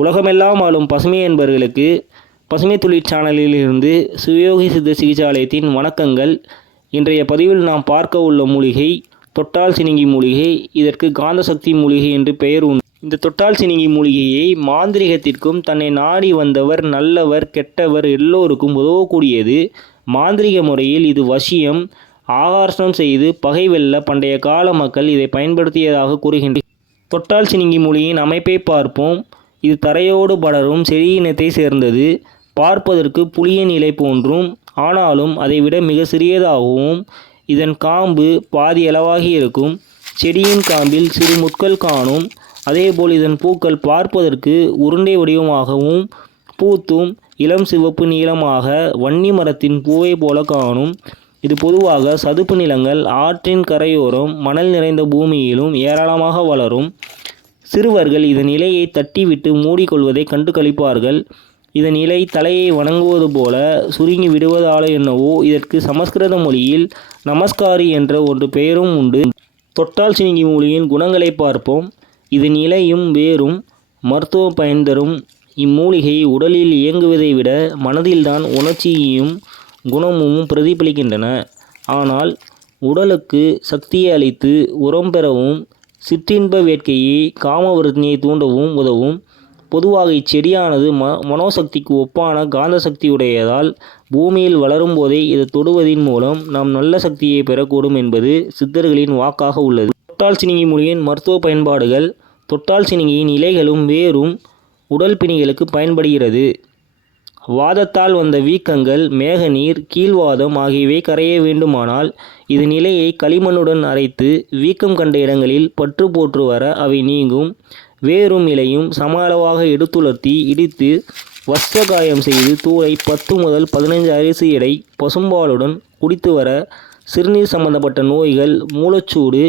உலகமெல்லாம் ஆளும் பசுமை என்பவர்களுக்கு பசுமை தொழிற்சானலிலிருந்து இருந்து சுயோகி சித்த சிகிச்சாலயத்தின் வணக்கங்கள். இன்றைய பதிவில் நாம் பார்க்க உள்ள மூலிகை தொட்டால் சினிங்கி மூலிகை இதற்கு காந்த சக்தி மூலிகை என்று பெயர் உண்டு. இந்த தொட்டால் சினிங்கி மூலிகையை மாந்திரிகத்திற்கும் தன்னை நாடி வந்தவர் நல்லவர் கெட்டவர் எல்லோருக்கும் உதவக்கூடியது. மாந்திரிக முறையில் இது வசியம் ஆகர்ஷணம் செய்து பகை வெல்ல பண்டைய கால மக்கள் இதை பயன்படுத்தியதாக கூறுகின்றனர். தொட்டால் சினிங்கி மூலிகையின் அமைப்பை பார்ப்போம். இது தரையோடு படரும் செடியினத்தை சேர்ந்தது. பார்ப்பதற்கு புளியின் இலை போன்றும் ஆனாலும் அதைவிட மிக சிறியதாகவும் இதன் காம்பு பாதி அளவாகி இருக்கும். செடியின் காம்பில் சிறு முட்கள் காணும். அதேபோல் இதன் பூக்கள் பார்ப்பதற்கு உருண்டை வடிவமாகவும் பூத்தும் இளம் சிவப்பு நீளமாக வன்னி மரத்தின் பூவை போல காணும். இது பொதுவாக சதுப்பு நிலங்கள் ஆற்றின் கரையோரம் மணல் நிறைந்த பூமியிலும் ஏராளமாக வளரும். சிறுவர்கள் இதன் இலையை தட்டிவிட்டு மூடிக்கொள்வதை கண்டு கழிப்பார்கள் இதன் இலை தலையை வணங்குவது போல சுருங்கி விடுவதால என்னவோ இதற்கு சமஸ்கிருத மொழியில் நமஸ்காரி என்ற ஒரு பெயரும் உண்டு. தொட்டால் சினிங்கி மூலியின் குணங்களை பார்ப்போம். இதன் இலையும் வேரும் மருத்துவ பயன் தரும் இம்மூலிகை உடலில் இயங்குவதை விட மனதில்தான் உணர்ச்சியையும் குணமும் பிரதிபலிக்கின்றன. ஆனால் உடலுக்கு சக்தியை அளித்து உரம் பெறவும் சிற்றின்ப வேட்கையை காமவர்த்தினியை தூண்டவும் உதவும். பொதுவாக இச்செடியானது ம மனோசக்திக்கு ஒப்பான காந்த சக்தியுடையதால் பூமியில் வளரும் போதே இதை தொடுவதின் மூலம் நாம் நல்ல சக்தியை பெறக்கூடும் என்பது சித்தர்களின் வாக்காக உள்ளது. தொட்டால் சினிங்கி மூலிகையின் மருத்துவ பயன்பாடுகள் தொட்டால் சினிங்கியின் இலைகளும் வேரும் உடல் பிணிகளுக்கு பயன்படுகிறது. வாதத்தால் வந்த வீக்கங்கள் மேகநீர் கீழ்வாதம் ஆகியவை கரைய வேண்டுமானால் இதன் இலையை களிமண்ணுடன் அரைத்து வீக்கம் கண்ட இடங்களில் பற்று போற்று வர அவை நீங்கும். வேறும் இலையும் சம அளவாக எடுத்துலர்த்தி இடித்து வஸ்திரகாயம் செய்து தூளை பத்து முதல் பதினைஞ்சு அரிசி எடை பசும்பாலுடன் குடித்து வர சிறுநீர் சம்பந்தப்பட்ட நோய்கள் மூலச்சூடு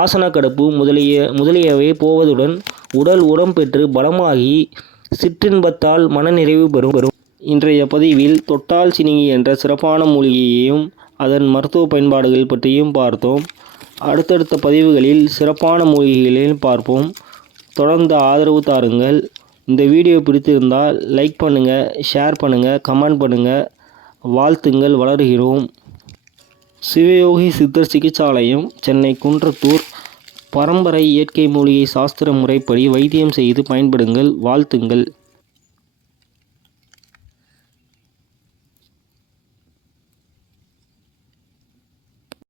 ஆசனக்கடுப்பு முதலிய முதலியவை போவதுடன் உடல் உரம் பெற்று பலமாகி சிற்றின்பத்தால் மனநிறைவு பெறும் பெறும். இன்றைய பதிவில் தொட்டால் சினிங்கி என்ற சிறப்பான மூலிகையையும் அதன் மருத்துவ பயன்பாடுகள் பற்றியும் பார்த்தோம். அடுத்தடுத்த பதிவுகளில் சிறப்பான மூலிகைகளையும் பார்ப்போம். தொடர்ந்து ஆதரவு தாருங்கள். இந்த வீடியோ பிடித்திருந்தால் லைக் பண்ணுங்கள் ஷேர் பண்ணுங்கள் கமெண்ட் பண்ணுங்கள் வாழ்த்துங்கள் வளருகிறோம். சிவயோகி சித்தர் சிகிச்சாலயம் சென்னை குன்றத்தூர். பரம்பரை இயற்கை மூலிகை சாஸ்திர முறைப்படி வைத்தியம் செய்து பயன்படுங்கள் வாழ்த்துங்கள்.